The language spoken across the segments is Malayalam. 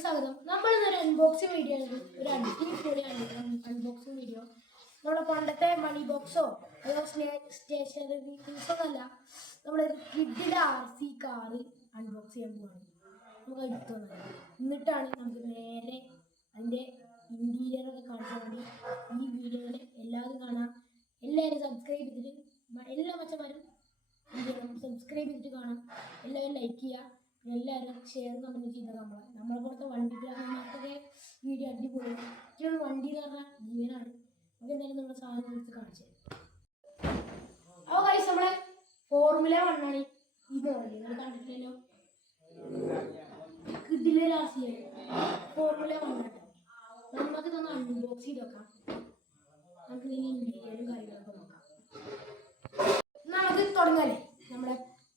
എല്ലാവർക്കും സ്വാഗതം. നമ്മൾ ഇന്നൊരു അൺബോക്സിംഗ് വീഡിയോ ആണ്. ഒരു അടിപൊളി അൺബോക്സിംഗ് വീഡിയോ. നമ്മുടെ പണ്ടത്തെ മണി ബോക്സോ അതോ സ്റ്റേഷനറി തിങ്സോ അല്ല, നമ്മളൊരു കിഡിലെ RC കാറ് അൺബോക്സ് ചെയ്യാൻ പോവാണ്. നമുക്ക് എടുത്തു വന്നത് എന്നിട്ടാണ് നമുക്ക് നേരെ അതിൻ്റെ ഇൻറ്റീരിയറൊക്കെ കാണിക്കാൻ വേണ്ടി ഈ വീഡിയോയിൽ എല്ലാവരും കാണാം. എല്ലാവരും സബ്സ്ക്രൈബ് ചെയ്തിട്ട് എല്ലാ മച്ചന്മാരും സബ്സ്ക്രൈബ് ചെയ്തിട്ട് കാണാം. എല്ലാവരും ലൈക്ക് ചെയ്യുക, എല്ലാവരും ഷെയർ കമൻറ്റ് ചെയ്ത നമ്മളെ പുറത്തെ വണ്ടി ഗ്രാമമാർക്കൊക്കെ വീഡിയോ അടിപൊളി. വണ്ടി എന്ന് പറഞ്ഞാൽ ജീവനാണ്. നമുക്ക് എന്തായാലും നമ്മുടെ സാധനം എടുത്ത് കാണിച്ചു തരും. അപ്പോൾ ഗൈസ്, നമ്മളെ ഫോർമുല 1 ആണ് ഇത് പറയുന്നത്. നിങ്ങൾ കണ്ടിട്ടില്ലല്ലോ, കിഡിലെ രാശിയാണ് ഫോർമുല 1 ആണ്. നമുക്ക് ഇതൊന്ന് അൺബോക്സ് ചെയ്ത് നോക്കാം. നമുക്ക് ഇതിന് ഇൻറ്റീരിയറും കാര്യങ്ങളൊക്കെ നോക്കാം. നമുക്ക് തുടങ്ങാല്ലേ നമ്മുടെ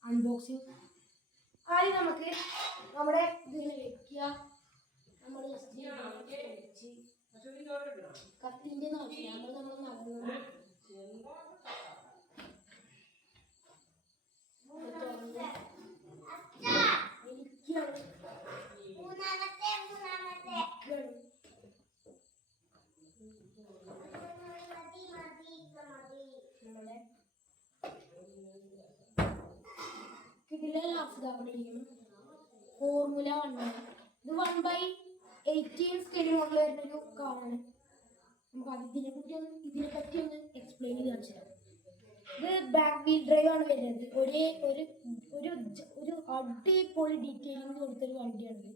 അൺബോക്സിങ്. ആദ്യം നമുക്ക് നമ്മുടെ ഇതിങ്ങനെ വെക്കുക. നമ്മൾ വെച്ച് കത്തിൻ്റെ ആവശ്യമില്ല. നമ്മൾ നഗരങ്ങൾ ഫോർമുല 1 ആണ്. ഇത് 1/18 സ്കെയിൽ മോഡൽ വരുന്നൊരു കാറാണ്. നമുക്ക് ഇതിനെ പറ്റി ഒന്ന് എക്സ്പ്ലെയിൻ ചെയ്ത് കാണിച്ചു തരാം. ഇത് ബാക്ക് വീൽ ഡ്രൈവ് ആണ് വരുന്നത്. ഒരു അടിപൊളി ഡീറ്റെയിലിംഗ് കൊടുത്തൊരു വണ്ടിയാണിത്.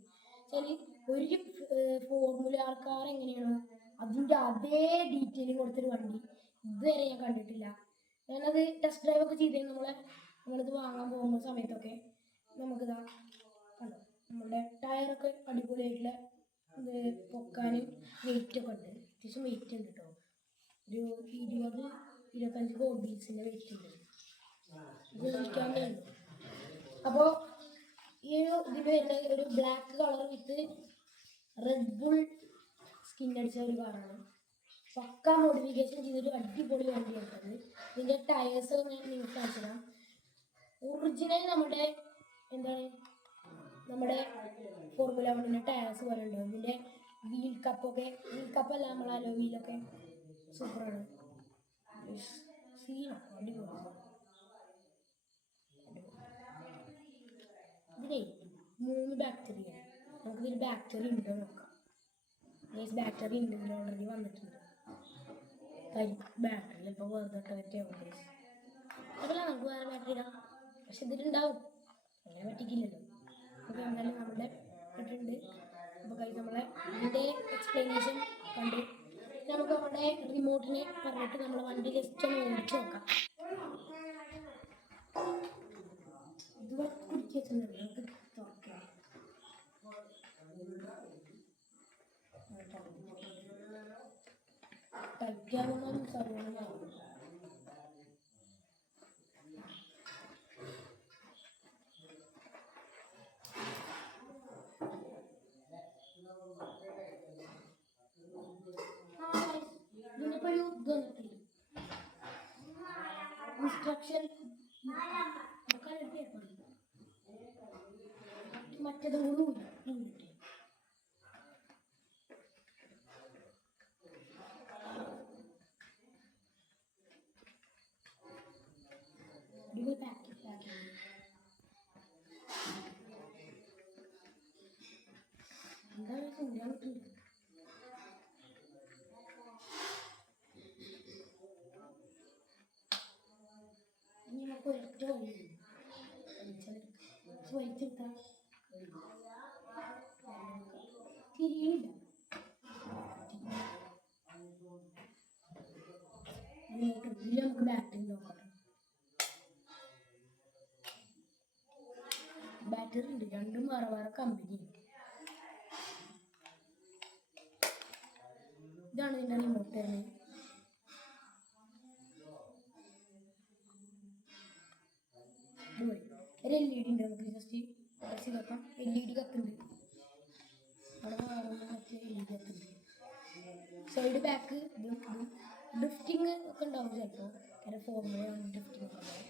ഒരു ഫോർമുല കാർ എങ്ങനെയാണോ അതിൻ്റെ അതേ ഡീറ്റെയിലിംഗ് കൊടുത്തൊരു വണ്ടി ഇതുവരെ ഞാൻ കണ്ടിട്ടില്ല. ഞാനത് ടെസ്റ്റ് ഡ്രൈവ് ഒക്കെ ചെയ്തേ. നമ്മളിത് വാങ്ങാൻ പോകുന്ന സമയത്തൊക്കെ നമുക്കിതാ കണ്ടോ, നമ്മുടെ ടയറൊക്കെ അടിപൊളിയായിട്ടുള്ള പൊക്കാനും വെയിറ്റൊക്കെ ഉണ്ട്. അത്യാവശ്യം വെയിറ്റ് ഉണ്ട് കേട്ടോ. ഒരു 20-25 ഹോബീസിൻ്റെ വെയിറ്റ് ഉണ്ട്. ഇത് വിൽക്കാൻ വേണ്ടി. അപ്പോൾ ഈ ഇതിൽ വരുന്ന ഒരു black colour with red bull skin അടിച്ച ഒരു കാറാണ്. പക്ക മോഡിഫിക്കേഷൻ ചെയ്തൊരു അടിപൊളി വണ്ടിയാണ്. ഇതിൻ്റെ ടയേഴ്സ് ഞാൻ നിങ്ങൾക്ക് കാണിച്ചു തരാം. ഒറിജിനൽ നമ്മുടെ ഫോർമുല 1 ടയേഴ്സ് പോലെ ഉണ്ടാവും. ഇതിൻ്റെ വീൽ കപ്പല്ല, നമ്മൾ അലോ വീലൊക്കെ സൂപ്പറാണ്. സീനാണ്, അടിപൊളി. ഇതിനെ 3 ബാറ്ററിയാണ്. നമുക്കിതിൽ ബാറ്ററി ഉണ്ടോ നോക്കാം. ബാറ്ററി ഉണ്ട്, ഇതിൽ ഓൾറെഡി വന്നിട്ടുണ്ട്. ബാറ്ററി ചിലപ്പോൾ വെറുതെ പറ്റിയാവും. അതല്ല, നമുക്ക് വേറെ ബാറ്ററി ഇടാം. പക്ഷെ ഇതിലുണ്ടാവും, അങ്ങനെ പറ്റിക്കില്ലല്ലോ. അപ്പോൾ എന്തായാലും നമ്മുടെ ഇട്ടിട്ടുണ്ട്. അപ്പോൾ കഴിച്ച് നമ്മളെ ഇതിൻ്റെ എക്സ്പ്ലനേഷൻ കണ്ട് നമുക്ക് നമ്മുടെ റിമോട്ടിനെ പറഞ്ഞിട്ട് നമ്മുടെ വണ്ടി ജസ്റ്റ് ഒന്ന് ഓടിച്ച് നോക്കാം. ഇത് കുടിച്ച് വെച്ചിട്ടുണ്ട്, നമുക്ക് തുറക്കാം. കഴിക്കാവുന്ന സാധനങ്ങളാണ്. ഇതിനിപ്പോൾ ഒരു ഇത് വന്നിട്ടില്ല, ഇൻസ്ട്രക്ഷൻ മറ്റേതും കൂടി ഉണ്ട്. തിരിയില്ല. നമുക്ക് ബാറ്ററി നോക്കാം. ബാറ്ററി ഉണ്ട്, രണ്ടും വേറെ വേറെ കമ്പനി. ഇതാണ് ഇതിൻ്റെ റിമോട്ട് തന്നെ. ഒരു LED ഉണ്ട്, നമുക്ക് ജസ്റ്റ് പ്രസ് ചെയ്ത് നോക്കാം. LED കത്തുണ്ട്, അവിടെ മറ്റേ LED കത്തുണ്ട്. സൈഡ് ബാക്ക് ഡ്രിഫ്റ്റിങ് ഒക്കെ ഉണ്ടാവും ചിലപ്പോൾ. കാരണം ഫോർമുല ഡ്രിഫ്റ്റിംഗ് ഒക്കെ ഉണ്ടാവും.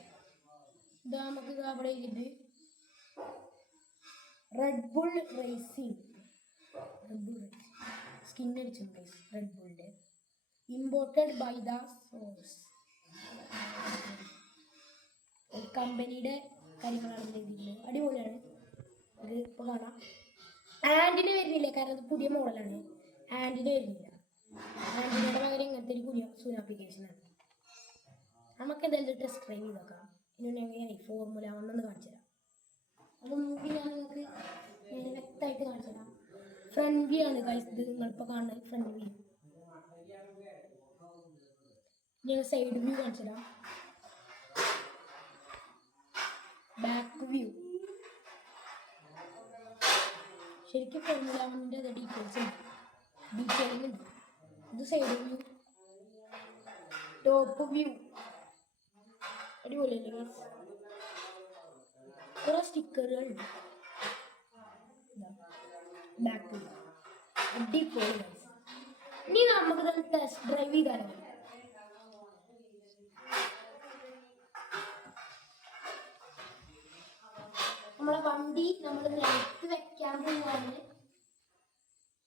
ഇതാ നമുക്ക് അവിടെ ഇത് red bull racing red bull skin അടിച്ചു ഗൈസ്. റെഡ് ബുളിൻ്റെ ഇമ്പോർട്ടഡ് ബൈ ദ സോഴ്സ് കമ്പനിയുടെ കാര്യങ്ങളാണ് ഇതിൽ. അടിപൊളിയാണ് ഇത്. ഇപ്പോൾ കാണാം ആൻറ്റിന് വരുന്നില്ല കാരണം അത് പുതിയ മോഡലാണ്. ആൻറ്റിന് വരുന്നില്ല. ആൻറ്റിനോട് പകരം ഇങ്ങനത്തെ ഒരു പുതിയ ആപ്ലിക്കേഷനാണ്. നമുക്ക് എന്തായാലും ടെസ്റ്റ് ഡ്രൈവ് ചെയ്ത് നോക്കാം. ഇനി എങ്ങനെയായി ഫോർമുല 1 ഒന്ന് കാണിച്ചു തരാം. അതൊന്നും ഞാൻ നിങ്ങൾക്ക് വ്യക്തമായിട്ട് കാണിച്ചു തരാം. ഫ്രണ്ട് വ്യൂ ആണ് ഗൈസ് ഇത് നിങ്ങളിപ്പോൾ കാണുന്നത്. Front view. ഞാൻ സൈഡ് വ്യൂ കാണിച്ചു തരാം. Back view. ശരിക്കും ഫോർമുല 1ൻ്റെ ഡീറ്റെയിൽസ് ഉണ്ട്, ഡീറ്റെയിലിംഗ് ഉണ്ട്. ഇത് സൈഡ് വ്യൂ. ടോപ്പ് വ്യൂ അടിപൊളിയല്ലേ ഗൈസ്. കുറേ സ്റ്റിക്കറുകളുണ്ട്. ബാക്ക് വ്യൂ അടിപൊളി ഗൈസ്. ഇനി നമുക്ക് ടെസ്റ്റ് ഡ്രൈവ് ചെയ്താലോ? നമ്മളെ വണ്ടി നമ്മൾ നിലത്ത് വെക്കാൻ പോവാണ്.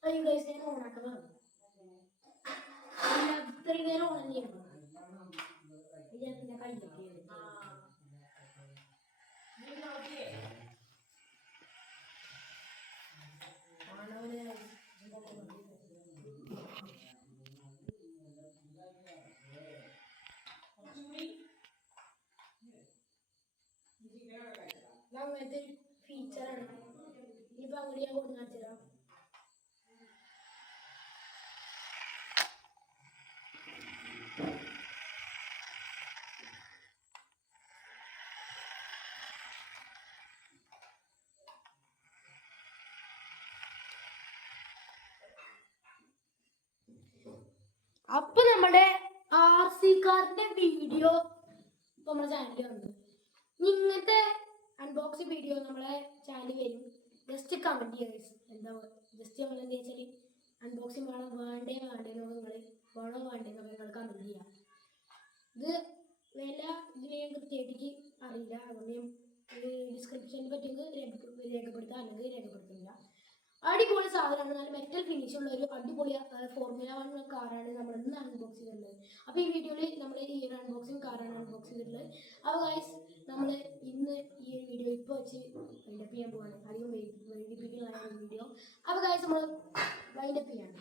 അയ്യോ ഗൈസ് ഞാൻ ഓണാക്കുന്നതാണ്. ഇത്രയും നേരം ഓൺ തന്നെയാണ്. ഞാൻ പിന്നെ കയ്യൊക്കെ അങ്ങനത്തെ ഫീച്ചറാണ്. ഇനിയിപ്പോൾ അങ്ങോട്ട് ഞാൻ കൊണ്ട് കാണിച്ചു തരാം. അപ്പൊ നമ്മുടെ RC കാറിന്റെ വീഡിയോ ഇപ്പൊ നമ്മുടെ ചാനലിൽ വന്നു. ഇങ്ങനത്തെ അൺബോക്സിംഗ് വീഡിയോ നമ്മളെ ചാനലിൽ വരും. ജസ്റ്റ് കമന്റ് ചെയ്യുക. എന്താ ജസ്റ്റ് നമ്മൾ എന്താ വെച്ചാൽ അൺബോക്സിംഗ് വേണോ വേണ്ടേന്നോ നിങ്ങൾ വേണോ വേണ്ടേന്നോ നിങ്ങൾ കമന്റ് ചെയ്യുക. ഇത് വില ഇതിന് ഞാൻ കൃത്യമായിട്ട് അറിയില്ല. അതുകൊണ്ട് ഡിസ്ക്രിപ്ഷനിൽ പറ്റുമെങ്കിൽ രേഖപ്പെടുത്താം, അല്ലെങ്കിൽ രേഖപ്പെടുത്തുന്നില്ല. അടിപൊളി സാധനമാണ്. നല്ല മെറ്റൽ ഫിനിഷ് ഉള്ള ഒരു അടിപൊളി ഫോർമുല 1 കാറാണ് നമ്മൾ ഇന്ന് അൺബോക്സ് ചെയ്തിട്ടുള്ളത്. അപ്പോൾ ഈ വീഡിയോയിൽ നമ്മൾ ഈ ഒരു അൺബോക്സിങ് കാറാണ് അൺബോക്സ് ചെയ്തിട്ടുള്ളത്. അപ്പോൾ ഗൈസ് നമ്മൾ ഇന്ന് ഈ ഒരു വീഡിയോ ഇപ്പോൾ വെച്ച് വൈൻഡപ്പ് ചെയ്യാൻ പോവാണ്. അധികം വൈകിപ്പിക്കുന്നതാണ് വീഡിയോ. അപ്പോൾ ഗൈസ് നമ്മൾ വൈൻഡപ്പ് ചെയ്യാണ്.